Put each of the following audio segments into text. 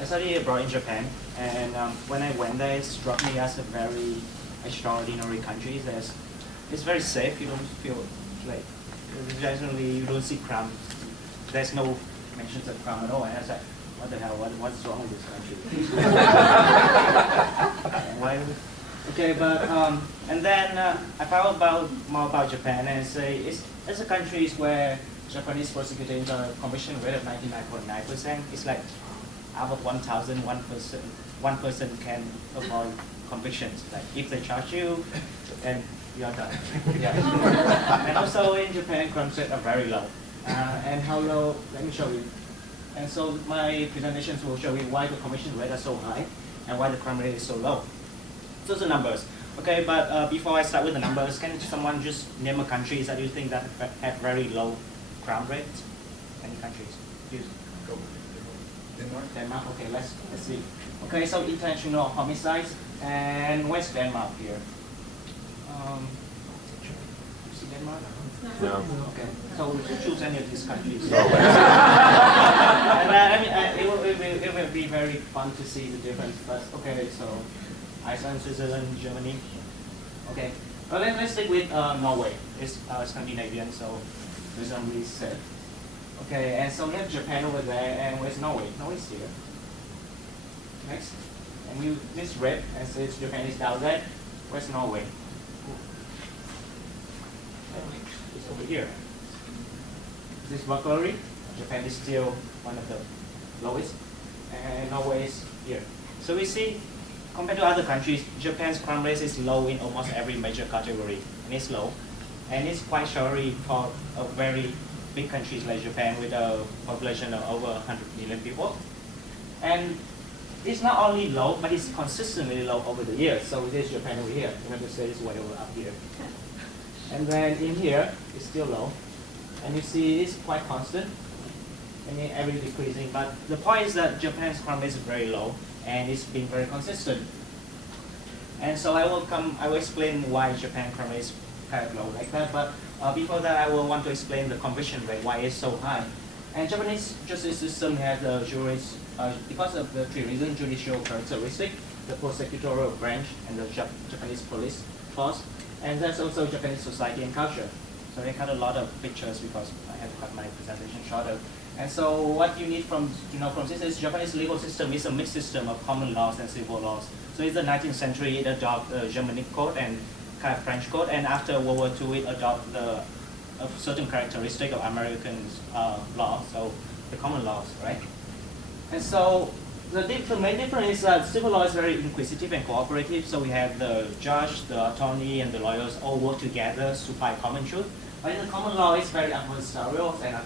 I studied abroad in Japan, and when I went there, it struck me as a very extraordinary country. It's very safe. You don't feel like generally you don't see crime. There's no mentions of crime at all. And I was like, what the hell? What's wrong with this country? Why? Okay, but and then I found more about Japan, and it's a country where Japanese prosecuting the conviction rate of 99.9%. It's like out of 1,000, one person can avoid convictions. Like if they charge you, and you're done. Yeah. And also in Japan, crime rates are very low. And how low? Let me show you. And so my presentations will show you why the conviction rate are so high and why the crime rate is so low. So the numbers. Okay, but before I start with the numbers, can someone just name a countries that you think that have very low crime rates? Any countries? Use. Denmark. Denmark. Okay, let's see. Okay, so intentional homicides, and where's Denmark here? You see Denmark? No. Okay, so choose any of these countries. No. And I mean, it will be very fun to see the difference. But okay, so Iceland, Switzerland, Germany. Okay, well, let's stick with Norway. It's Scandinavian, so there's no really said. Okay, and so we have Japan over there, and where's Norway? Norway's here. Next, and this red, and since Japan is down there, where's Norway? It's over here. This burglary, Japan is still one of the lowest, and Norway is here. So we see, compared to other countries, Japan's crime rate is low in almost every major category, and it's low. And it's quite surely for a very big countries like Japan with a population of over 100 million people. And it's not only low, but it's consistently low over the years. So this is Japan over here. United States is way over up here. And then in here, it's still low. And you see it's quite constant, and every decreasing. But the point is that Japan's crime rate is very low, and it's been very consistent. And so I will explain why Japan crime rate is kind of low like that. But before that, I will want to explain the conviction rate, why it's so high. And Japanese justice system has a juries, because of the three reasons: judicial characteristic, the prosecutorial branch, and the Japanese police force. And that's also Japanese society and culture. So they cut a lot of pictures because I had to cut my presentation shorter. And so what you need from this is Japanese legal system is a mixed system of common laws and civil laws. So in the 19th century, it adopted Germanic code and kind of French code, and after World War II, it adopted a certain characteristic of American law, so the common laws, right? And so the main difference is that civil law is very inquisitive and cooperative, so we have the judge, the attorney, and the lawyers all work together to find common truth. But in the common law, it's very adversarial and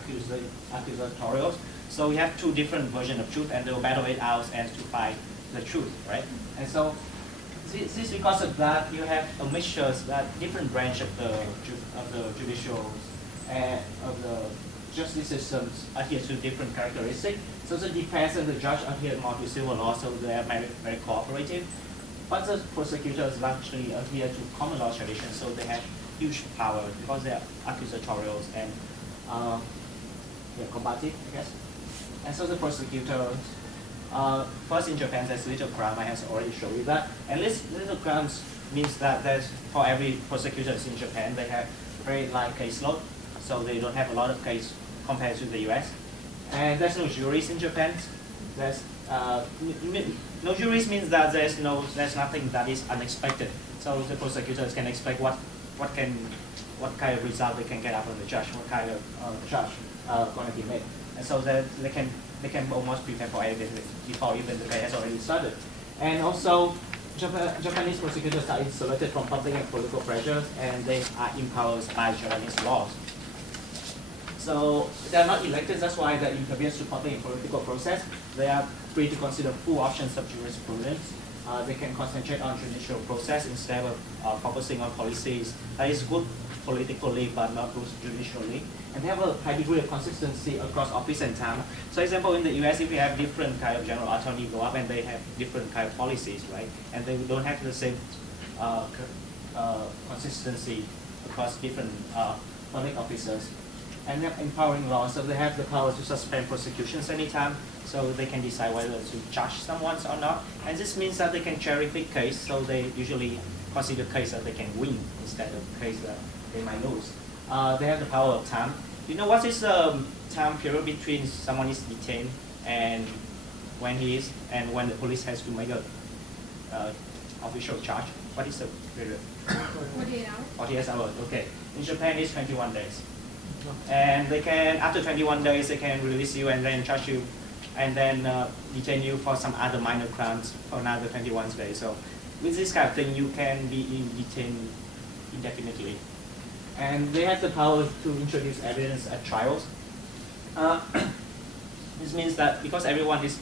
accusatorial. So we have two different versions of truth, and they'll battle it out and to find the truth, right? And so this is because of that, you have a mixture that different branch of the judicial and of the justice systems adhere to different characteristics. So the defense and the judge adhere more to civil law, so they are very, very cooperative. But the prosecutors largely adhere to common law tradition, so they have huge power because they are accusatorial and combative, I guess. And so the prosecutors, first in Japan, there's little crime. I have already showed you that. And little crimes means that there's, for every prosecutors in Japan, they have very light caseload, so they don't have a lot of case compared to the US. And there's no juries in Japan. There's no juries means that there's nothing that is unexpected. So the prosecutors can expect what kind of result they can get out of the judge, what kind of charge going to be made, and so that they can almost prepare for anything before even the case has already started. And also, Japanese prosecutors are insulated from public and political pressures, and they are empowered by Japanese laws. So they are not elected, that's why they intervene to public and political process. They are free to consider full options of jurisprudence. They can concentrate on judicial process instead of focusing on policies that is good politically but not good judicially. And they have a high degree of consistency across office and time. So example, in the US, if you have different kind of general attorney go up and they have different kind of policies, right? And they don't have the same consistency across different public officers. And they have empowering law, so they have the power to suspend prosecutions anytime, so they can decide whether to charge someone or not. And this means that they can cherry pick case, so they usually consider case that they can win instead of case that they might lose. They have the power of time. You know what is the time period between someone is detained and when he is, and when the police has to make a official charge? What is the period? 48 hours. 48 hours, okay. In Japan, it's 21 days. And they can, after 21 days, they can release you and then charge you, and then detain you for some other minor crimes for another 21 days. So with this kind of thing, you can be detained indefinitely. And they have the power to introduce evidence at trials. This means that because everyone is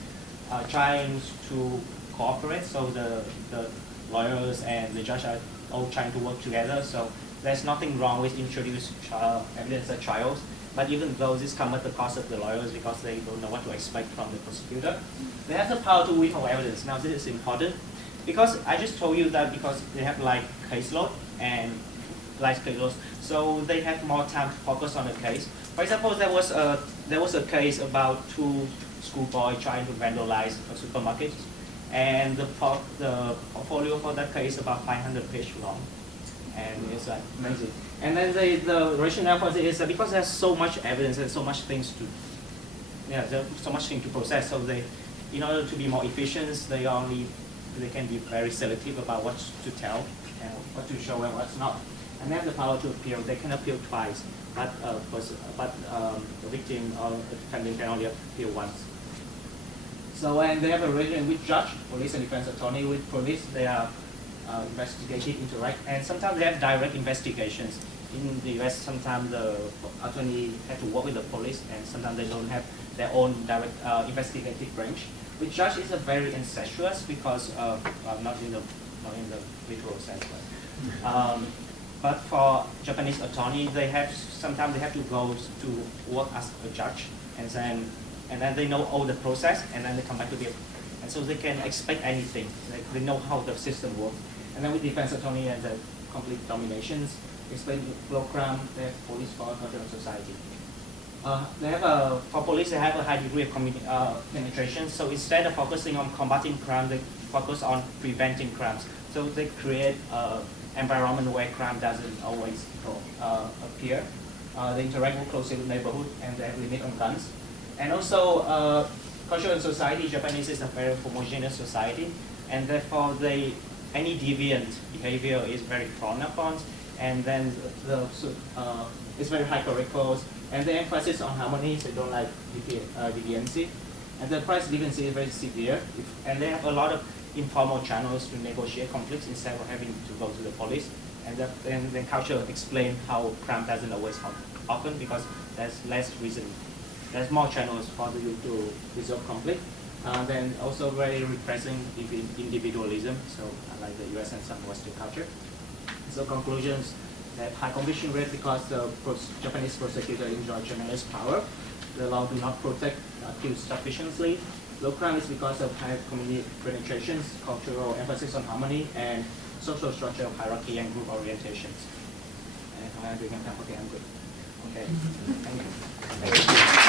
trying to cooperate, so the lawyers and the judge are all trying to work together, so there's nothing wrong with introducing evidence at trials. But even though this comes at the cost of the lawyers because they don't know what to expect from the prosecutor, they have the power to withhold evidence. Now this is important because I just told you that because they have like caseload and life caseload, so they have more time to focus on the case. For example, there was a case about two schoolboys trying to vandalize a supermarket, and the portfolio for that case is about 500 pages long, and it's like amazing. And then the rationale for it is that because there's so much evidence and so much things to, there's so much thing to process, so they, in order to be more efficient, they can be very selective about what to tell and what to show and what's not. And they have the power to appeal. They can appeal twice, but the victim or the defendant can only appeal once. So, and they have a relation with judge, police and defense attorney. With police, they are investigative, interact, and sometimes they have direct investigations. In the US, sometimes the attorney have to work with the police, and sometimes they don't have their own direct investigative branch. With judge, it's a very incestuous because not in the literal sense, but for Japanese attorney, sometimes they have to go to work as a judge, and then they know all the process, and then they come back to the, and so they can expect anything. They know how the system works. And then with defense attorney and the complete dominations, explain law crime, they have police for culture and society. For police, they have a high degree of penetration. So instead of focusing on combating crime, they focus on preventing crimes. So they create environment where crime doesn't always appear. They interact more closely with neighborhood, and they have limit on guns. And also, culture and society, Japanese is a very homogeneous society, and therefore any deviant behavior is very frowned upon, and then it's very hierarchical, and the emphasis on harmony, so they don't like deviancy, and the price deviancy is very severe, and they have a lot of informal channels to negotiate conflicts instead of having to go to the police, and then culture explain how crime doesn't always happen because there's less reason. There's more channels for you to resolve conflict. Then also very repressing individualism, so unlike the US and some Western culture. So conclusions, that high conviction rate because the Japanese prosecutor enjoy tremendous power. The law do not protect accused sufficiently. Low crime is because of high community penetrations, cultural emphasis on harmony, and social structure of hierarchy and group orientations. And okay, I'm good. Okay, thank you.